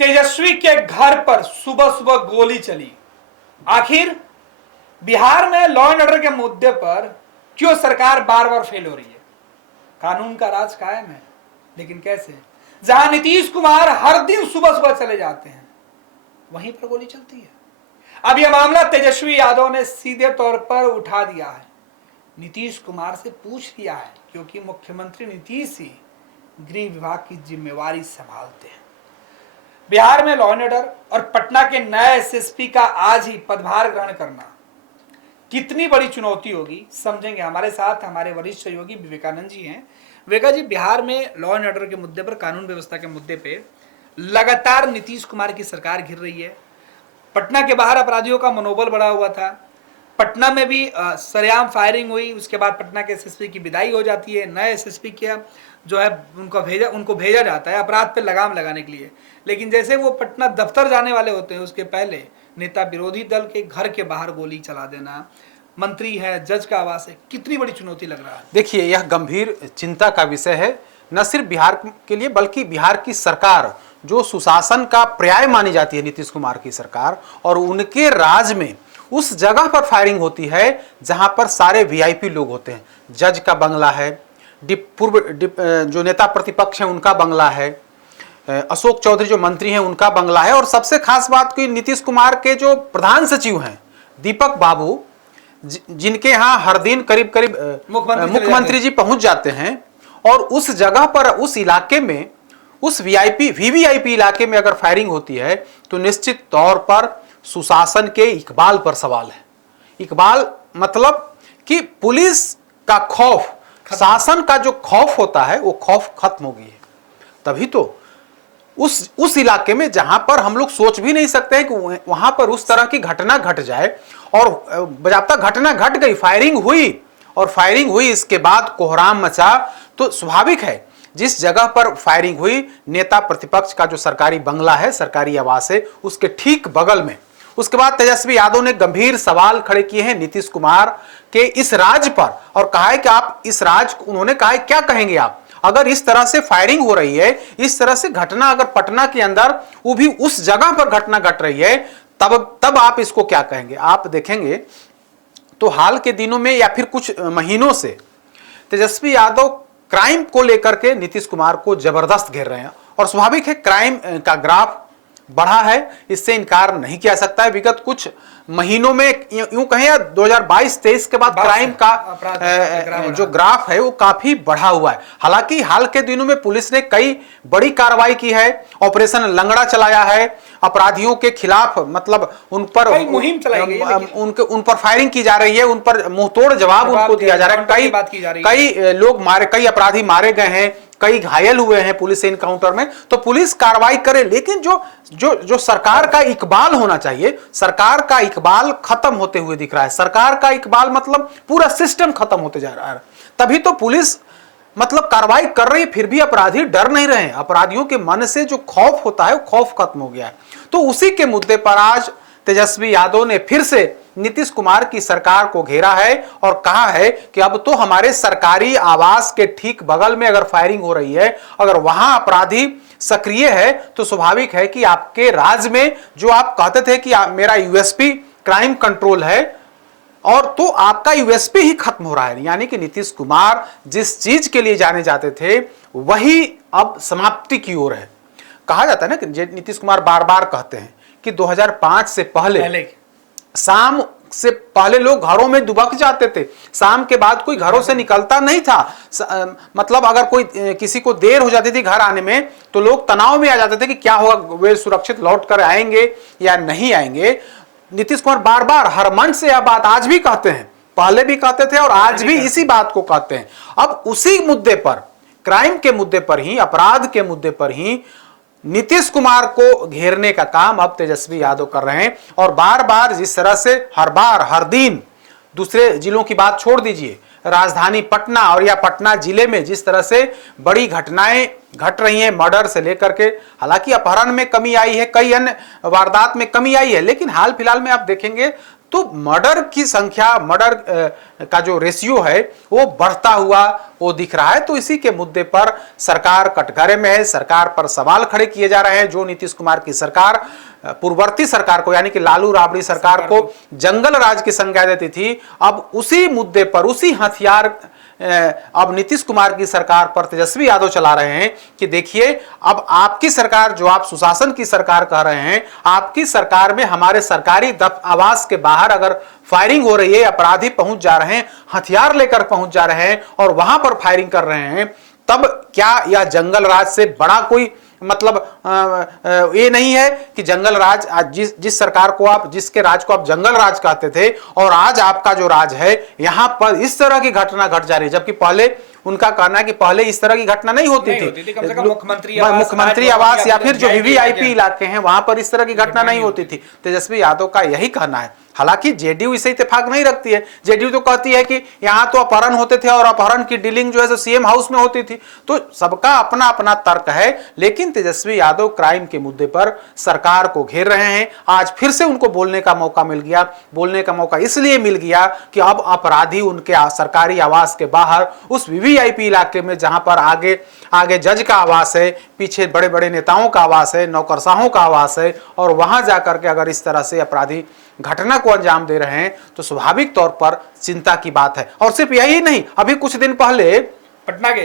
तेजस्वी के घर पर सुबह सुबह गोली चली। आखिर बिहार में लॉ एंड ऑर्डर के मुद्दे पर क्यों सरकार बार बार फेल हो रही है? कानून का राज कायम है, लेकिन कैसे? जहां नीतीश कुमार हर दिन सुबह सुबह चले जाते हैं, वहीं पर गोली चलती है। अब यह मामला तेजस्वी यादव ने सीधे तौर पर उठा दिया है, नीतीश कुमार से पूछ लिया है, क्योंकि मुख्यमंत्री नीतीश ही गृह विभाग की जिम्मेवारी संभालते हैं। बिहार में लॉ एंड ऑर्डर और पटना के नए एसएसपी का आज ही पदभार ग्रहण करना कितनी बड़ी चुनौती होगी, समझेंगे। हमारे साथ हमारे वरिष्ठ सहयोगी विवेकानंद जी हैं। विवेका जी, बिहार में लॉ एंड ऑर्डर के मुद्दे पर, कानून व्यवस्था के मुद्दे पे लगातार नीतीश कुमार की सरकार घिर रही है। पटना के बाहर अपराधियों का मनोबल बढ़ा हुआ था, पटना में भी सरेआम फायरिंग हुई, उसके बाद पटना के एसएसपी की विदाई हो जाती है, नए एसएसपी के जो है उनको भेजा जाता है अपराध पे लगाम लगाने के लिए। लेकिन जैसे वो पटना दफ्तर जाने वाले होते हैं, उसके पहले नेता विरोधी दल के घर के बाहर गोली चला देना, मंत्री है, जज का आवास है, कितनी बड़ी चुनौती लग रहा है। देखिए, यह गंभीर चिंता का विषय है, न सिर्फ बिहार के लिए बल्कि बिहार की सरकार जो सुशासन का पर्याय मानी जाती है, नीतीश कुमार की सरकार, और उनके राज में उस जगह पर फायरिंग होती है जहां पर सारे वीआईपी लोग होते हैं। जज का बंगला है, जो नेता प्रतिपक्ष है उनका बंगला है, अशोक चौधरी जो मंत्री हैं उनका बंगला है, और सबसे खास बात कि नीतीश कुमार के जो प्रधान सचिव हैं दीपक बाबू, जिनके यहाँ हर दिन करीब करीब मुख्यमंत्री जी पहुंच जाते हैं, और उस जगह पर, उस इलाके में, उस वीवीआईपी इलाके में अगर फायरिंग होती है तो निश्चित तौर पर सुशासन के इकबाल पर सवाल है। इकबाल मतलब कि पुलिस का खौफ, शासन का जो खौफ होता है वो खौफ खत्म हो गई है। तभी तो उस इलाके में जहां पर हम लोग सोच भी नहीं सकते हैं कि वहां पर उस तरह की घटना घट जाए, और बजाता घटना घट गई, फायरिंग हुई, और फायरिंग हुई इसके बाद कोहराम मचा। तो स्वाभाविक है, जिस जगह पर फायरिंग हुई, नेता प्रतिपक्ष का जो सरकारी बंगला है, सरकारी आवास है, उसके ठीक बगल में। उसके बाद तेजस्वी यादव ने गंभीर सवाल खड़े किए हैं नीतीश कुमार के इस राज पर, और कहा है कि आप इस राज, उन्होंने कहा है क्या कहेंगे आप, अगर इस तरह से फायरिंग हो रही है, इस तरह से घटना अगर पटना के अंदर, वो भी उस जगह पर घटना घट रही है, तब आप इसको क्या कहेंगे? आप देखेंगे तो हाल के दिनों में या फिर कुछ महीनों से तेजस्वी यादव क्राइम को लेकर के नीतीश कुमार को जबरदस्त घेर रहे हैं, और स्वाभाविक है, क्राइम का ग्राफ बढ़ा है, इससे इनकार नहीं किया सकता है। विगत कुछ महीनों में, यूं कहें या 2022-23 के बाद क्राइम का जो ग्राफ है वो काफी बढ़ा हुआ है। हालांकि हाल के दिनों में पुलिस ने कई बड़ी कार्रवाई की है, ऑपरेशन लंगड़ा चलाया है, अपराधियों के खिलाफ मतलब उन पर मुहिम चलाई गई है, उन पर फायरिंग की जा रही है, उन पर मुंहतोड़ जवाब उनको दिया जा रहा है। कई लोग मारे, कई अपराधी मारे गए हैं, कई घायल हुए हैं पुलिस एनकाउंटर में। तो पुलिस कार्रवाई करे, लेकिन जो सरकार का इकबाल होना चाहिए, सरकार का इकबाल खत्म होते हुए दिख रहा है। सरकार का इकबाल मतलब पूरा सिस्टम खत्म होते जा रहा है। तभी तो पुलिस मतलब कार्रवाई कर रही है, फिर भी अपराधी डर नहीं रहे। अपराधियों के मन से जो खौफ होता है वो खौफ खत्म हो गया है। तो उसी के मुद्दे पर आज तेजस्वी यादव ने फिर से नीतीश कुमार की सरकार को घेरा है और कहा है कि अब तो हमारे सरकारी आवास के ठीक बगल में अगर फायरिंग हो रही है, अगर वहां अपराधी सक्रिय है, तो स्वाभाविक है कि आपके राज्य में जो आप कहते थे कि मेरा यूएसपी क्राइम कंट्रोल है, और तो आपका यूएसपी ही खत्म हो रहा है। यानी कि नीतीश कुमार जिस चीज के लिए जाने जाते थे वही अब समाप्ति की ओर है। कहा जाता है ना कि नीतीश कुमार बार बार कहते हैं कि 2005 से पहले शाम से पहले लोग घरों में दुबक जाते थे, शाम के बाद कोई घरों से निकलता नहीं था। मतलब अगर कोई किसी को देर हो जाती थी घर आने में तो लोग तनाव में आ जाते थे कि क्या होगा, वे सुरक्षित लौट कर आएंगे या नहीं आएंगे। नीतीश कुमार बार बार हर मंच से यह बात आज भी कहते हैं, पहले भी कहते थे और आज भी इसी बात को कहते हैं। अब उसी मुद्दे पर, क्राइम के मुद्दे पर ही, अपराध के मुद्दे पर ही नीतीश कुमार को घेरने का काम अब तेजस्वी यादव कर रहे हैं। और बार बार जिस तरह से हर बार हर दिन, दूसरे जिलों की बात छोड़ दीजिए, राजधानी पटना और या पटना जिले में जिस तरह से बड़ी घटनाएं घट रही हैं, मर्डर से लेकर के, हालांकि अपहरण में कमी आई है, कई अन्य वारदात में कमी आई है, लेकिन हाल फिलहाल में आप देखेंगे तो मर्डर की संख्या, मर्डर का जो रेशियो है वो बढ़ता हुआ वो दिख रहा है। तो इसी के मुद्दे पर सरकार कटघरे में है, सरकार पर सवाल खड़े किए जा रहे हैं। जो नीतीश कुमार की सरकार पूर्ववर्ती सरकार को यानी कि लालू राबड़ी सरकार को जंगल राज की संज्ञा देती थी, अब उसी मुद्दे पर, उसी हथियार अब नीतीश कुमार की सरकार पर तेजस्वी यादव चला रहे हैं कि देखिए अब आपकी सरकार, जो आप सुशासन की सरकार कह रहे हैं, आपकी सरकार में हमारे सरकारी आवास के बाहर अगर फायरिंग हो रही है, अपराधी पहुंच जा रहे हैं, हथियार लेकर पहुंच जा रहे हैं और वहां पर फायरिंग कर रहे हैं, तब क्या यह जंगल राज से बड़ा कोई मतलब ये नहीं है कि जंगल राज जिस सरकार को आप, जिसके राज को आप जंगल राज कहते थे, और आज आपका जो राज है यहां पर इस तरह की घटना घट जा रही है, जबकि पहले उनका कहना है कि पहले इस तरह की घटना नहीं होती थी। कम से कम मुख्यमंत्री आवास या फिर जो वीवीआईपी इलाके हैं वहां पर इस तरह की घटना नहीं होती थी। तेजस्वी यादव का यही कहना है। हालांकि जेडीयू इसे इत्तेफाक नहीं रखती है। जेडीयू तो कहती है कि यहां तो अपहरण होते थे और अपहरण की डीलिंग जो है सो सीएम हाउस में होती थी। तो सबका अपना अपना तर्क है, लेकिन तेजस्वी यादव क्राइम के मुद्दे पर सरकार को घेर रहे हैं। आज फिर से उनको बोलने का मौका मिल गया। बोलने का मौका इसलिए मिल गया कि अब अपराधी उनके सरकारी आवास के बाहर, उस वीवीआईपी इलाके में जहां पर आगे आगे जज का आवास है, पीछे बड़े बड़े नेताओं का आवास है, नौकरशाहों का आवास है, और वहां जाकर के अगर इस तरह से अपराधी घटना को अंजाम दे रहे हैं तो स्वाभाविक तौर पर चिंता की बात है। और सिर्फ यही नहीं, अभी कुछ दिन पहले पटना के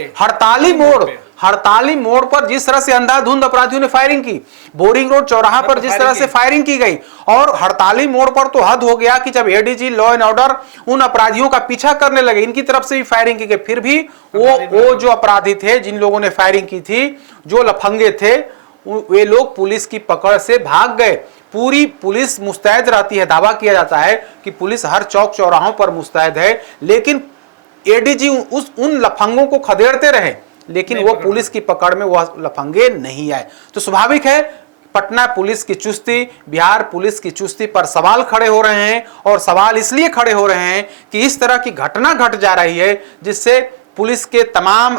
हड़ताली मोड़ पर जिस तरह से अंधाधुंध अपराधियों ने फायरिंग की, बोरिंग रोड चौराहा पर जिस तरह से फायरिंग की गई, और हड़ताली मोड़ पर तो हद हो गया कि जब एडीजी लॉ एंड ऑर्डर उन अपराधियों का पीछा करने लगे, इनकी तरफ से भी फायरिंग की गई, फिर भी वो जो अपराधी थे, जिन लोगों ने फायरिंग की थी, जो लफंगे थे, वे लोग पुलिस की पकड़ से भाग गए। पूरी पुलिस मुस्तैद रहती है, दावा किया जाता है कि पुलिस हर चौक चौराहों पर मुस्तैद है, लेकिन एडीजी उन लफंगों को खदेड़ते रहे, लेकिन वो पुलिस की पकड़ में वह लफंगे नहीं आए। तो स्वाभाविक है पटना पुलिस की चुस्ती, बिहार पुलिस की चुस्ती पर सवाल खड़े हो रहे हैं, और सवाल इसलिए खड़े हो रहे हैं कि इस तरह की घटना घट जा रही है जिससे पुलिस के तमाम,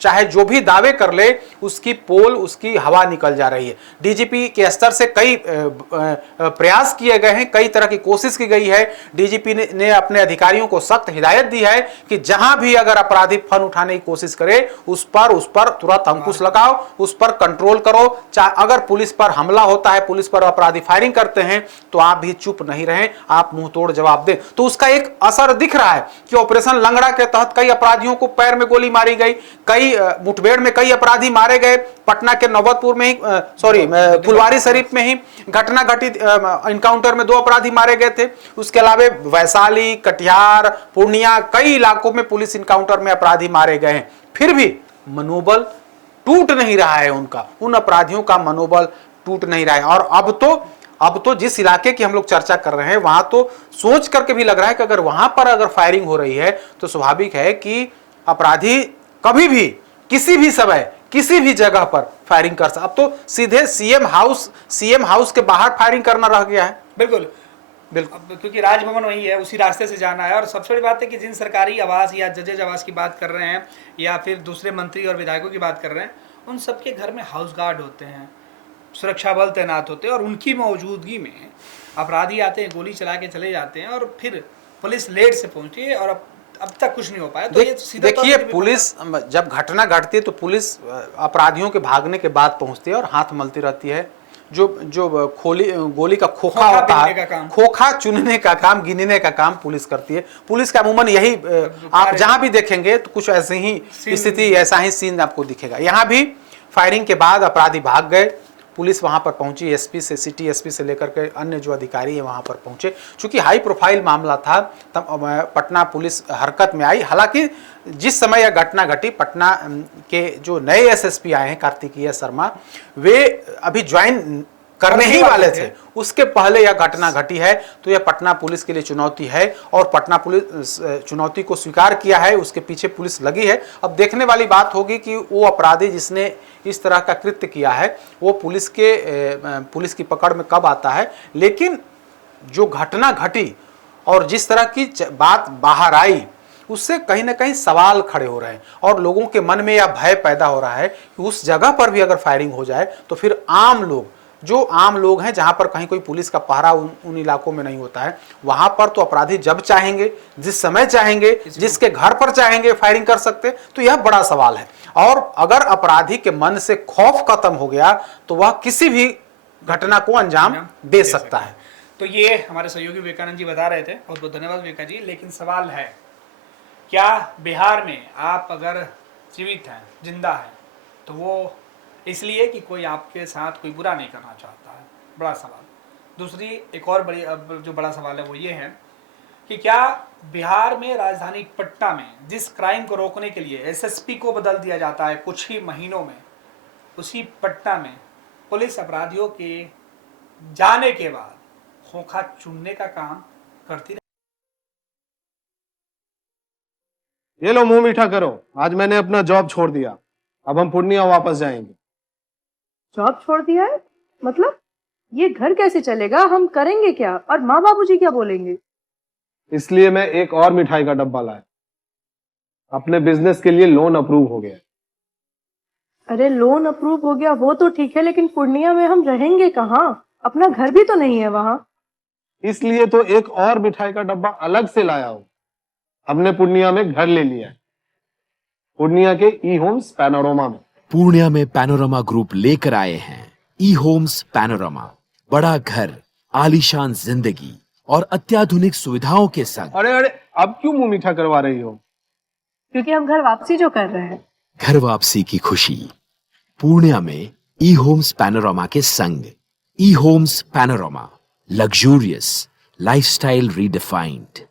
चाहे जो भी दावे कर ले, उसकी पोल, उसकी हवा निकल जा रही है। डीजीपी के स्तर से कई प्रयास किए गए हैं, कई तरह की कोशिश की गई है। डीजीपी ने अपने अधिकारियों को सख्त हिदायत दी है कि जहां भी अगर अपराधी फन उठाने की कोशिश करे उस पर तुरंत अंकुश लगाओ, उस पर कंट्रोल करो। अगर पुलिस पर हमला होता है, पुलिस पर अपराधी फायरिंग करते हैं, तो आप भी चुप नहीं रहें, आप मुंह तोड़ जवाब दें। तो उसका एक असर दिख रहा है कि ऑपरेशन लंगड़ा के तहत कई अपराधियों को पैर में गोली मारी गई, कई मुठभेड़ में कई अपराधी मारे गए। पटना के नौबतपुर में ही फुलवारी शरीफ में ही घटना घटी, इनकाउंटर में 2 अपराधी मारे गए थे। उसके अलावा वैशाली, कटिहार, पूर्णिया, कई इलाकों में पुलिस इनकाउंटर में अपराधी मारे गए हैं। फिर भी मनोबल टूट नहीं रहा है उनका, उन अपराधियों का मनोबल टूट नहीं रहा है। और अब तो जिस इलाके की हम लोग चर्चा कर रहे हैं, वहां तो सोच करके भी लग रहा है कि अगर वहां पर अगर फायरिंग हो रही है तो स्वाभाविक है कि अपराधी कभी भी, किसी भी समय, किसी भी जगह पर फायरिंग कर सकता। अब तो सीधे सीएम हाउस के बाहर फायरिंग करना रह गया है। बिल्कुल, क्योंकि राजभवन वही है, उसी रास्ते से जाना है। और सबसे बड़ी बात है कि जिन सरकारी आवास या जजेज आवास की बात कर रहे हैं, या फिर दूसरे मंत्री और विधायकों की बात कर रहे हैं, उन सबके घर में हाउस गार्ड होते हैं, सुरक्षा बल तैनात होते हैं, और उनकी मौजूदगी में अपराधी आते हैं, गोली चला के चले जाते हैं, और फिर पुलिस लेट से पहुंची है और अब तक कुछ नहीं हो पाया। तो देखिए, पुलिस जब घटना घटती है तो पुलिस अपराधियों के भागने के बाद पहुंचती है और हाथ मलती रहती है। जो गोली का खोखा होता है, खोखा चुनने का काम, गिनने का काम पुलिस करती है। पुलिस का अमूमन यही, आप जहां भी देखेंगे तो कुछ ऐसे ही स्थिति, ऐसा ही सीन आपको दिखेगा। यहाँ भी फायरिंग के बाद अपराधी भाग गए, पुलिस वहां पर पहुंची, एसपी से, सिटी एसपी से लेकर के अन्य जो अधिकारी हैं वहां पर पहुंचे। चूंकि हाई प्रोफाइल मामला था, तब पटना पुलिस हरकत में आई। हालांकि जिस समय यह घटना घटी, पटना के जो नए एसएसपी आए हैं, कार्तिकेय शर्मा, वे अभी ज्वाइन करने ही वाले थे, उसके पहले यह घटना घटी है। तो यह पटना पुलिस के लिए चुनौती है, और पटना पुलिस चुनौती को स्वीकार किया है, उसके पीछे पुलिस लगी है। अब देखने वाली बात होगी कि वो अपराधी जिसने इस तरह का कृत्य किया है वो पुलिस की पकड़ में कब आता है। लेकिन जो घटना घटी और जिस तरह की बात बाहर आई, उससे कहीं ना कहीं सवाल खड़े हो रहे हैं, और लोगों के मन में यह भय पैदा हो रहा है कि उस जगह पर भी अगर फायरिंग हो जाए तो फिर आम लोग जो आम लोग हैं, जहां पर कहीं कोई पुलिस का पहरा उन इलाकों में नहीं होता है, वहां पर तो अपराधी जब चाहेंगे, जिस समय चाहेंगे, जिसके घर पर चाहेंगे फायरिंग कर सकते। तो यह बड़ा सवाल है। और अगर अपराधी के मन से खौफ खत्म हो गया तो वह किसी भी घटना को अंजाम दे सकता है। तो ये हमारे सहयोगी विवेकानंद जी बता रहे थे, बहुत बहुत धन्यवाद विवेका जी। लेकिन सवाल है, क्या बिहार में आप अगर जीवित हैं, जिंदा हैं, तो वो इसलिए कि कोई आपके साथ कोई बुरा नहीं करना चाहता है? बड़ा सवाल। दूसरी एक और बड़ी जो बड़ा सवाल है वो ये है कि क्या बिहार में राजधानी पटना में जिस क्राइम को रोकने के लिए एसएसपी को बदल दिया जाता है कुछ ही महीनों में, उसी पटना में पुलिस अपराधियों के जाने के बाद खोखा चुनने का काम करती रही? ये लो मुंह मीठा करो, आज मैंने अपना जॉब छोड़ दिया, अब हम पूर्णिया वापस जाएंगे। जॉब छोड़ दिया है? मतलब ये घर कैसे चलेगा? हम करेंगे क्या? और माँ बाबूजी क्या बोलेंगे? इसलिए मैं एक और मिठाई का डब्बा लाया। अपने बिजनेस के लिए लोन अप्रूव हो गया। अरे लोन अप्रूव हो गया वो तो ठीक है, लेकिन पूर्णिया में हम रहेंगे कहाँ? अपना घर भी तो नहीं है वहाँ। इसलिए तो एक और मिठाई का डब्बा अलग से लाया हूं। हमने पूर्णिया में घर ले लिया है, पूर्णिया के ई होम्स पैनोरमा में। पूर्णिया में पैनोरमा ग्रुप लेकर आए हैं ई होम्स पैनोरमा। बड़ा घर, आलीशान जिंदगी और अत्याधुनिक सुविधाओं के संग। अरे अरे, अब क्यों मुंह मीठा करवा रही हो? क्योंकि हम घर वापसी जो कर रहे हैं। घर वापसी की खुशी पूर्णिया में ई होम्स पैनोरमा के संग। E Homes Panorama, luxurious lifestyle redefined.